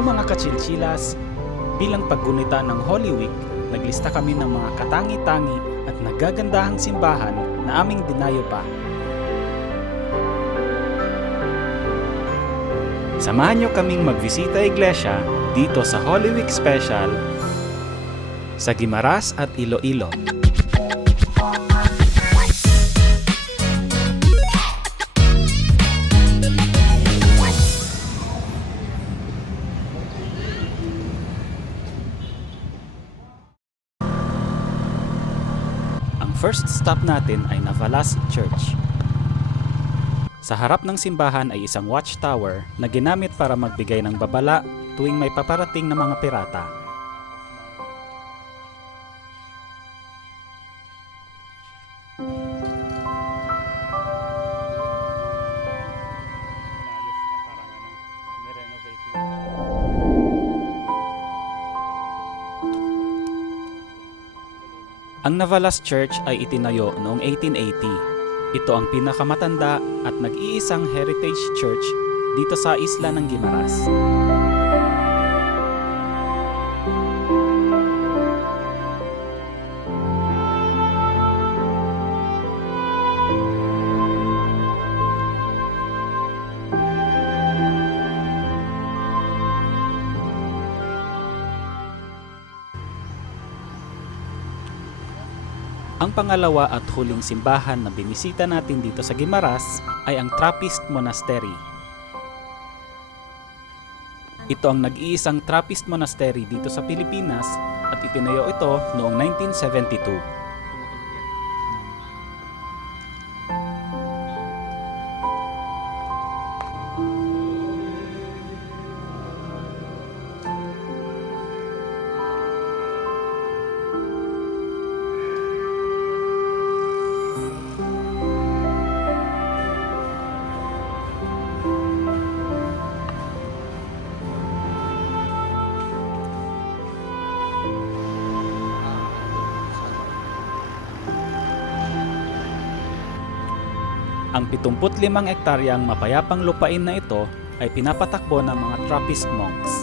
Hello mga kachilchilas! Bilang paggunita ng Holy Week, naglista kami ng mga katangi-tangi at nagagandahang simbahan na aming dinayo pa. Samahan nyo kaming magbisita iglesia dito sa Holy Week Special sa Guimaras at Iloilo. Ang first stop natin ay Navalas Church. Sa harap ng simbahan ay isang watchtower na ginamit para magbigay ng babala tuwing may paparating na mga pirata. Ang Navalas Church ay itinayo noong 1880. Ito ang pinakamatanda at nag-iisang heritage church dito sa isla ng Guimaras. Ang pangalawa at huling simbahan na binisita natin dito sa Guimaras ay ang Trappist Monastery. Ito ang nag-iisang Trappist Monastery dito sa Pilipinas at itinayo ito noong 1972. Ang 75 ektaryang mapayapang lupain na ito ay pinapatakbo ng mga Trappist monks.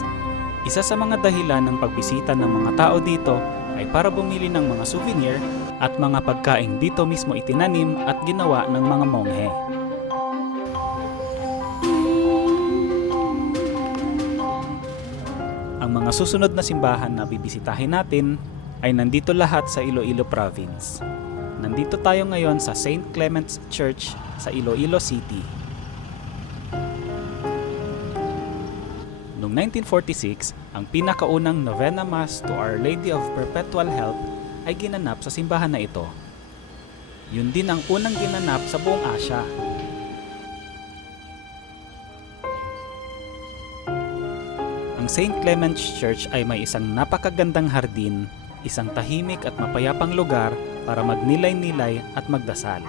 Isa sa mga dahilan ng pagbisita ng mga tao dito ay para bumili ng mga souvenir at mga pagkain dito mismo itinanim at ginawa ng mga monghe. Ang mga susunod na simbahan na bibisitahin natin ay nandito lahat sa Iloilo Province. Nandito tayo ngayon sa St. Clement's Church sa Iloilo City. Noong 1946, ang pinakaunang Novena Mass to Our Lady of Perpetual Help ay ginanap sa simbahan na ito. Yun din ang unang ginanap sa buong Asya. Ang St. Clement's Church ay may isang napakagandang hardin, isang tahimik at mapayapang lugar para magnilay-nilay at magdasal.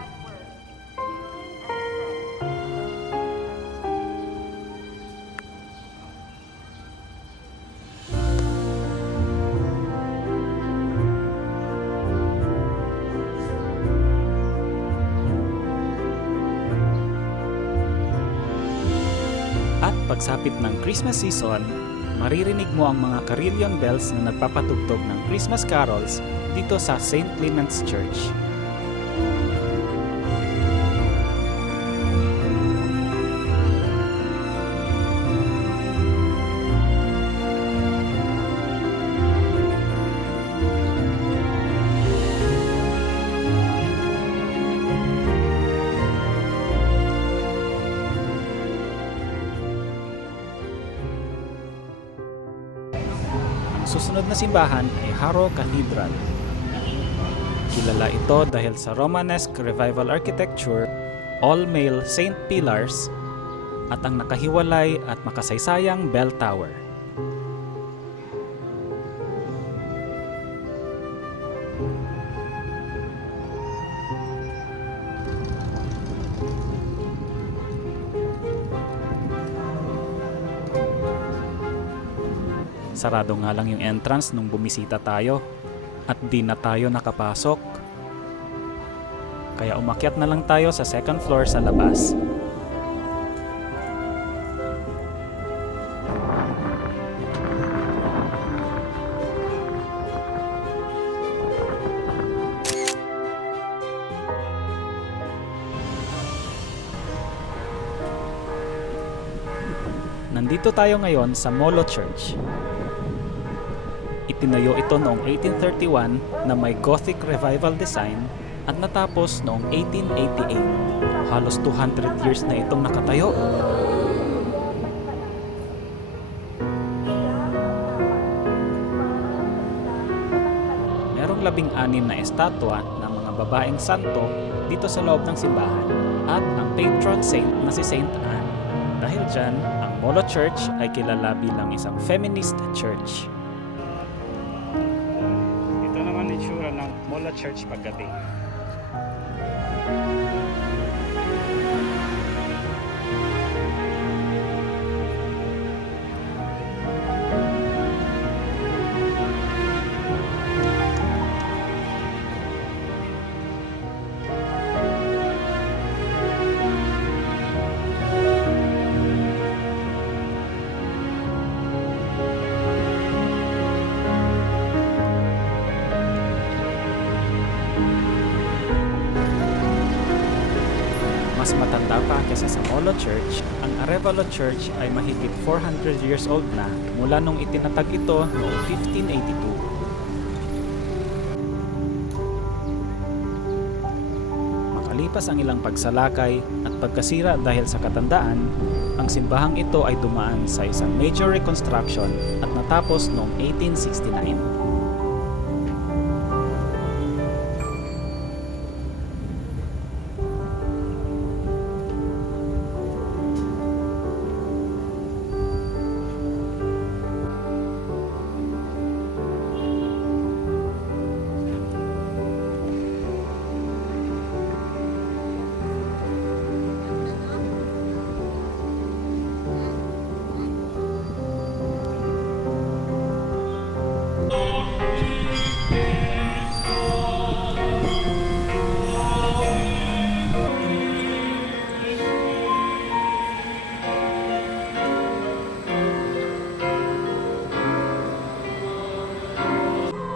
At pagsapit ng Christmas season, maririnig mo ang mga carillon bells na nagpapatugtog ng Christmas carols dito sa St. Clement's Church. Susunod na simbahan ay Harrow Cathedral. Kilala ito dahil sa Romanesque Revival architecture, all-male Saint Pillars, at ang nakahiwalay at makasaysayang bell tower. Sarado nga lang yung entrance nung bumisita tayo at di na tayo nakapasok. Kaya umakyat na lang tayo sa second floor sa labas. Nandito tayo ngayon sa Molo Church. Itinayo ito noong 1831 na may Gothic Revival design at natapos noong 1888. Halos 200 years na itong nakatayo. Merong 16 na estatwa ng mga babaeng santo dito sa loob ng simbahan at ang patron saint na si Saint Anne. Dahil dyan, ang Molo Church ay kilala bilang isang feminist church. Ito naman ang itsura ng Molo Church paggabi. Mas matanda pa kaysa sa Molo Church, ang Arevalo Church ay mahigit 400 years old na mula nung itinatag ito noong 1582. Makalipas ang ilang pagsalakay at pagkasira dahil sa katandaan, ang simbahang ito ay dumaan sa isang major reconstruction at natapos noong 1869.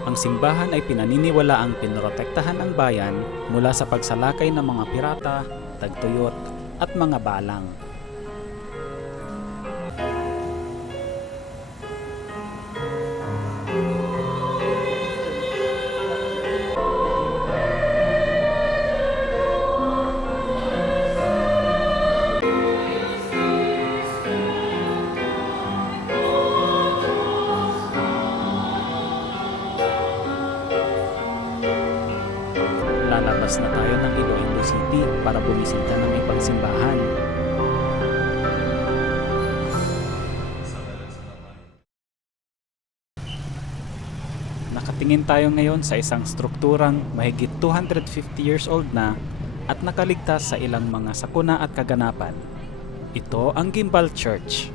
Ang simbahan ay pinaniniwalaang pinrotektahan ang bayan mula sa pagsalakay ng mga pirata, tagtuyot, at mga balang. Lalabas na tayo ng Iloilo City para bumisita ng ibang simbahan. Nakatingin tayo ngayon sa isang strukturang mahigit 250 years old na at nakaligtas sa ilang mga sakuna at kaganapan. Ito ang Gimbal Church.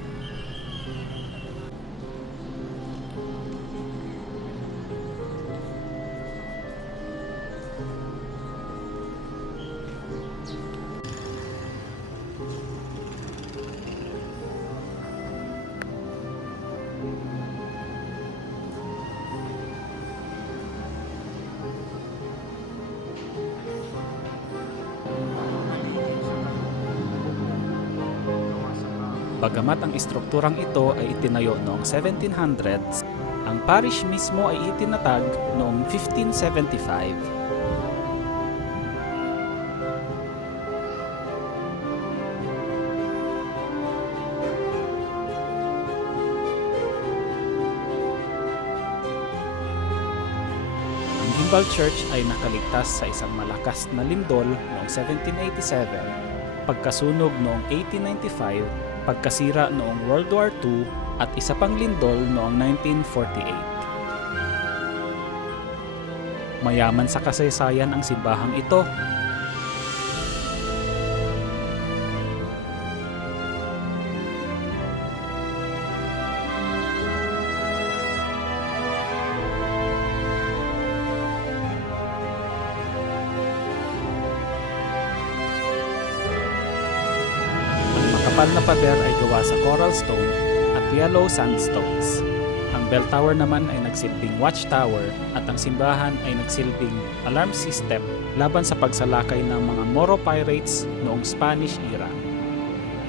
Bagamat ang istrukturang ito ay itinayo noong 1700s, ang parish mismo ay itinatag noong 1575. Ang Gimbal Church ay nakaligtas sa isang malakas na lindol noong 1787, pagkasunog noong 1895, pagkasira noong World War II at isa pang lindol noong 1948. Mayaman sa kasaysayan ang simbahang ito. Kapal na pader ay gawa sa coral stone at yellow sandstones. Ang bell tower naman ay nagsilbing watchtower at ang simbahan ay nagsilbing alarm system laban sa pagsalakay ng mga Moro pirates noong Spanish era.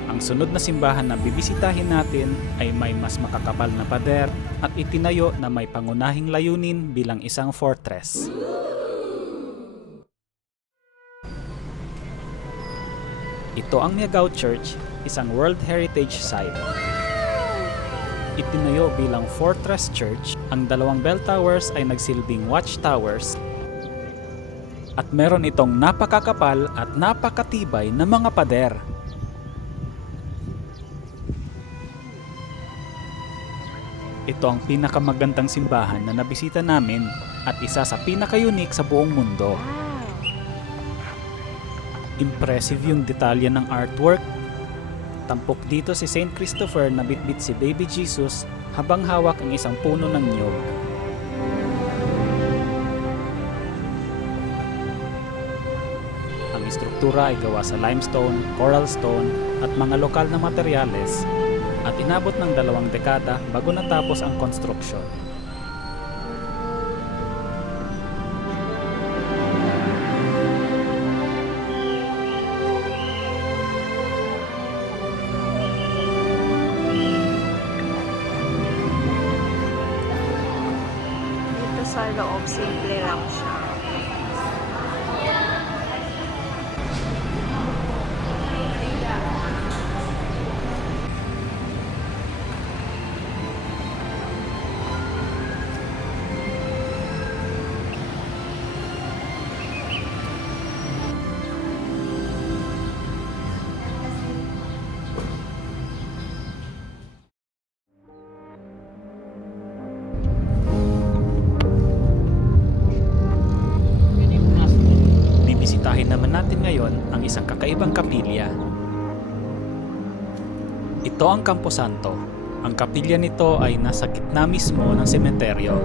Ang sunod na simbahan na bibisitahin natin ay may mas makakapal na pader at itinayo na may pangunahing layunin bilang isang fortress. Ito ang Miagao Church, isang World Heritage Site. Itinayo bilang fortress church, ang dalawang bell towers ay nagsilbing watchtowers at meron itong napakakapal at napakatibay na mga pader. Ito ang pinakamagandang simbahan na nabisita namin at isa sa pinaka-unique sa buong mundo. Impressive yung detalye ng artwork. Tampok dito si Saint Christopher na bitbit si Baby Jesus habang hawak ang isang puno ng niyog. Ang istruktura ay gawa sa limestone, coral stone at mga lokal na materyales at inabot ng 2 dekada bago natapos ang konstruksyon. Sa loob, simple lang siya. Bibisitahin naman natin ngayon ang isang kakaibang kapilya. Ito ang Camposanto. Ang kapilya nito ay nasa gitna mismo ng sementeryo.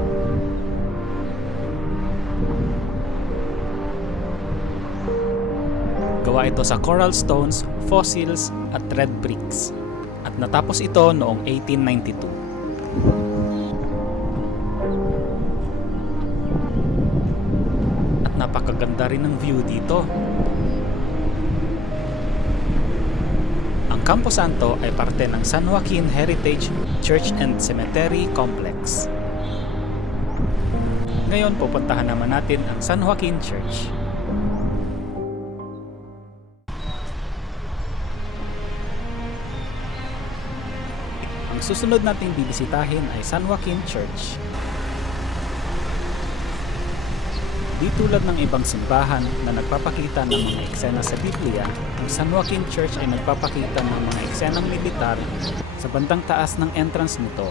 Gawa ito sa coral stones, fossils at red bricks. At natapos ito noong 1892. Napakaganda rin ng view dito. Ang Camposanto ay parte ng San Joaquin Heritage Church and Cemetery Complex. Ngayon pupuntahan naman natin ang San Joaquin Church. Ang susunod nating bibisitahin ay San Joaquin Church. Di tulad ng ibang simbahan na nagpapakita ng mga eksena sa Biblia, ang San Joaquin Church ay nagpapakita ng mga eksenang militar sa bandang taas ng entrance nito.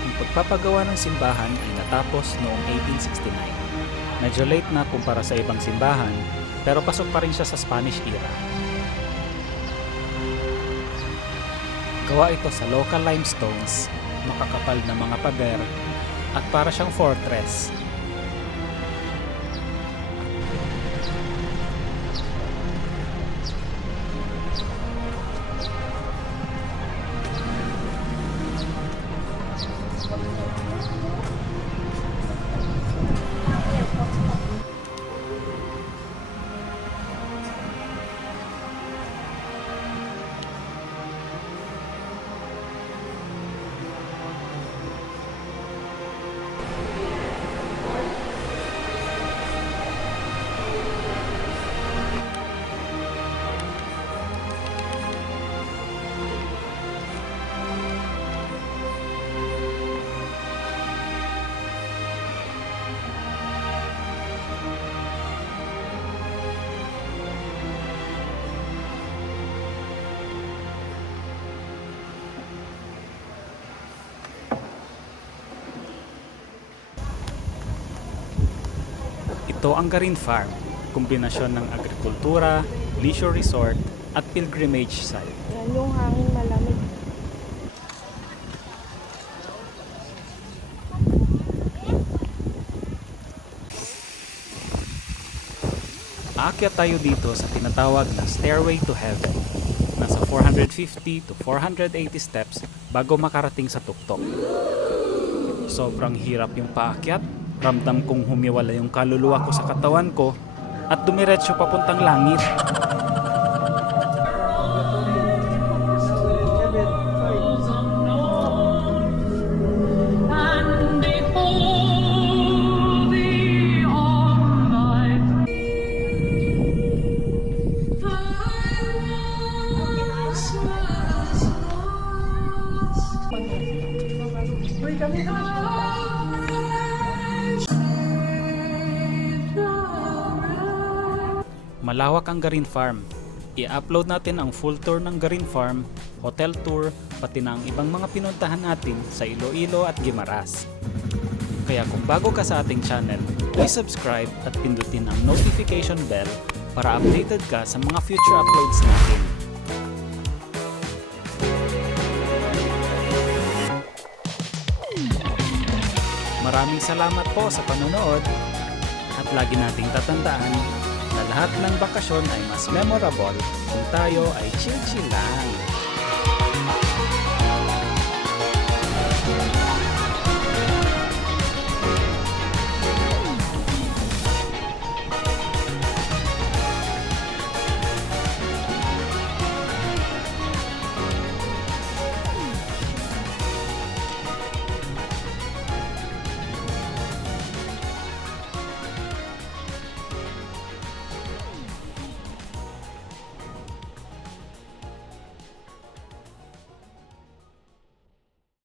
Ang pagpapagawa ng simbahan ay natapos noong 1869. Medyo late na kumpara sa ibang simbahan, pero pasok pa rin siya sa Spanish era. Gawa ito sa local limestones, makakapal na mga pader, at para siyang fortress. Ito ang Garin Farm, kombinasyon ng agrikultura, leisure resort, at pilgrimage site. Yan yung hangin malamig. Aakyat tayo dito sa tinatawag na Stairway to Heaven. Nasa 450 to 480 steps bago makarating sa tuktok. Sobrang hirap yung paakyat, Ramdam kong humiwala yung kaluluwa ko sa katawan ko at dumiretso papuntang langit. Malawak ang Garin Farm. I-upload natin ang full tour ng Garin Farm, hotel tour, pati na ang ibang mga pinuntahan natin sa Iloilo at Guimaras. Kaya kung bago ka sa ating channel, please subscribe at pindutin ang notification bell para updated ka sa mga future uploads natin. Maraming salamat po sa panonood at lagi nating tatandaan na lahat ng bakasyon ay mas memorable kung tayo ay chill-chill lang.